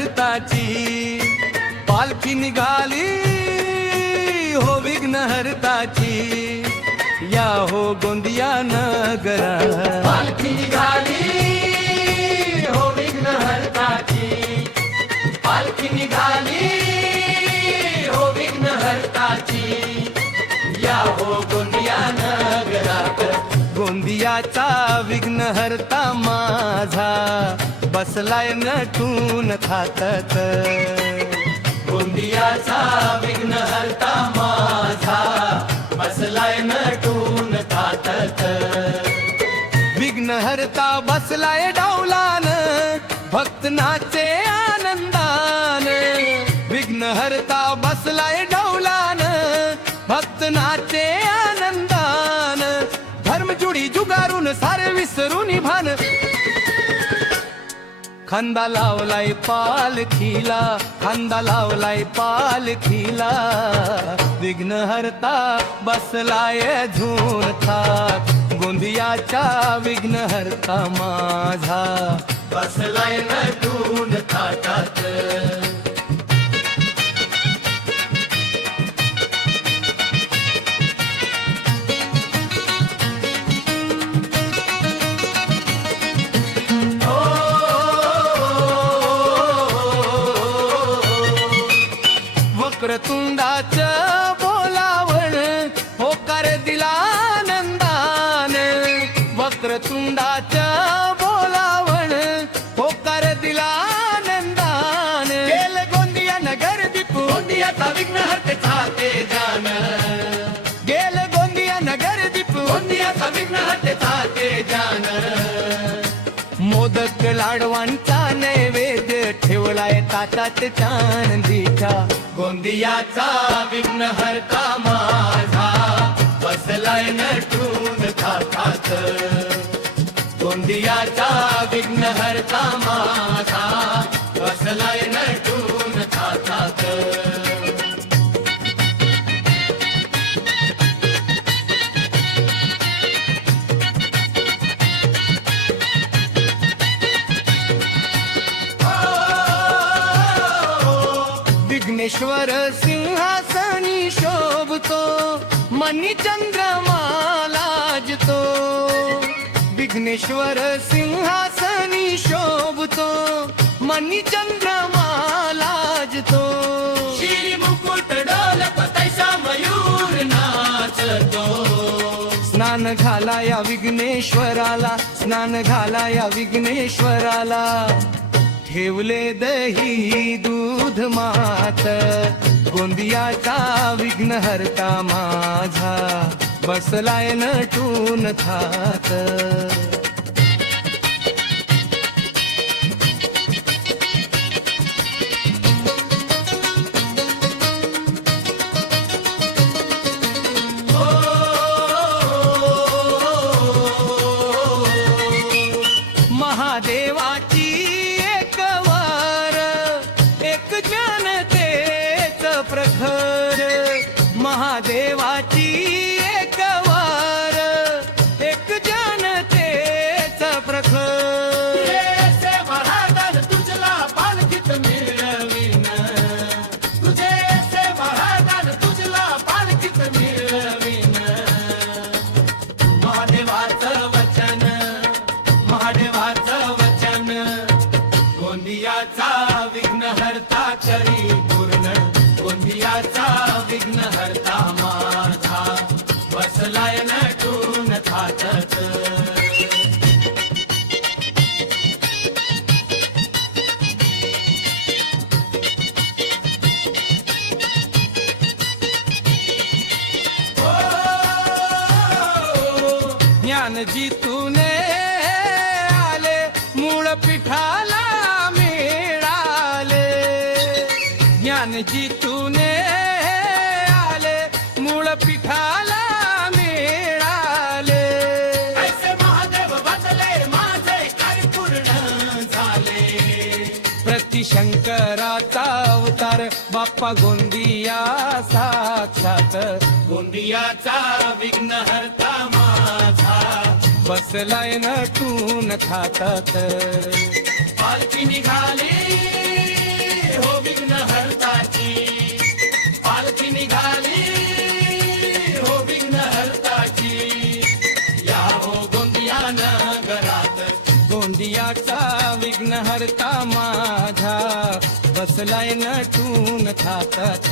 हरताची पालखी निघाली हो विघ्नहर्ताची या हो गोंदिया नगरा पालखी निघाली हो विघ्नहर्ताची पालखी निघाली हो विघ्नहर्ताची या हो गोंदिया नगरात गोंदियाचा विघ्नहर्ता माझा बसलाय नटून थाटत गोंदियाचा विघ्नहर्ता माझा बसलाय नटून थाटत विघ्नहर्ता बसलाय डौलान भक्त नाचे आनंदान विघ्नहर्ता बसलाय डौलान भक्त नाचे आनंदान धर्मजुडी जुगारून सारे विसरून भान खांदा लावलाय पालखीला खांदा लावलाय पालखीला विघ्नहर्ता बसलाय झून थाट गोंदियाचा विघ्नहर्ता माझा बसलाय नटून थाटात वक्रतुंडाचं बोलावण होकार दिला आनंदान वक्रतुंडाचं बोलावण होकार दिला आनंदान गेल गोंदिया नगर दीपू गोंदियाचा विघ्नहर्तेचा ते जान गेल गोंदिया नगर दीपू गोंदियाचा विघ्नहर्तेचा ते जान मोदक लाडवांचा नैवेद्य ठेवलाय ताटात चांदीच्या गोंदियाचा विघ्नहर्ता माझा बसलाय नटून थाटात गोंदियाचा विघ्नहर्ता माझा बसलाय नटून थाटात विघ्नेश्वर सिंहासनी शोभतो मनी चंद्रमा लाजतो विघ्नेश्वर सिंहासनी शोभतो मनी चंद्रमा लाजतो शिरी मुकुट डोलत तैसा मयूर नाचतो स्नान घाला या विघ्नेश्वराला स्नान घाला या विघ्नेश्वराला ठेवले दही दूध मात गोंदियाचा विघ्नहर्ता माझा बसलाय नटून थाट महादेवाची प्रखर महादेवाची एक वार एक जनतेच प्रखर तुझे महादान तुझला पालखीत मिळवीन तुझे महादान तुझला पालखीत मिळवीन महादेवाचं वचन महादेवाचं वचन गोंदियाचा विघ्नहर्ता करी पूर्ण गोंदियाचा विघ्नहर्ता माझा बसलाय नटून थाटत ज्ञानजीतूने आले मूळ पिठाला मिळाले ज्ञानजीतूने आले मूळ पिठाला मिळाले ऐसे महादेव बसले माझे कार्य पूर्ण झाले प्रतिशंकराचा अवतार बाप्पा गोंदिया साक्षात गोंदियाचा विघ्नहर्ता माझा बसलाय नटून थाटात पालखी निघाली हो विघ्न हरताची पालखी निघाली हो विघ्न हरताची या हो गोंदिया नगरात गोंदियाचा विघ्नहर्ता माझा बसलाय नटून थाटात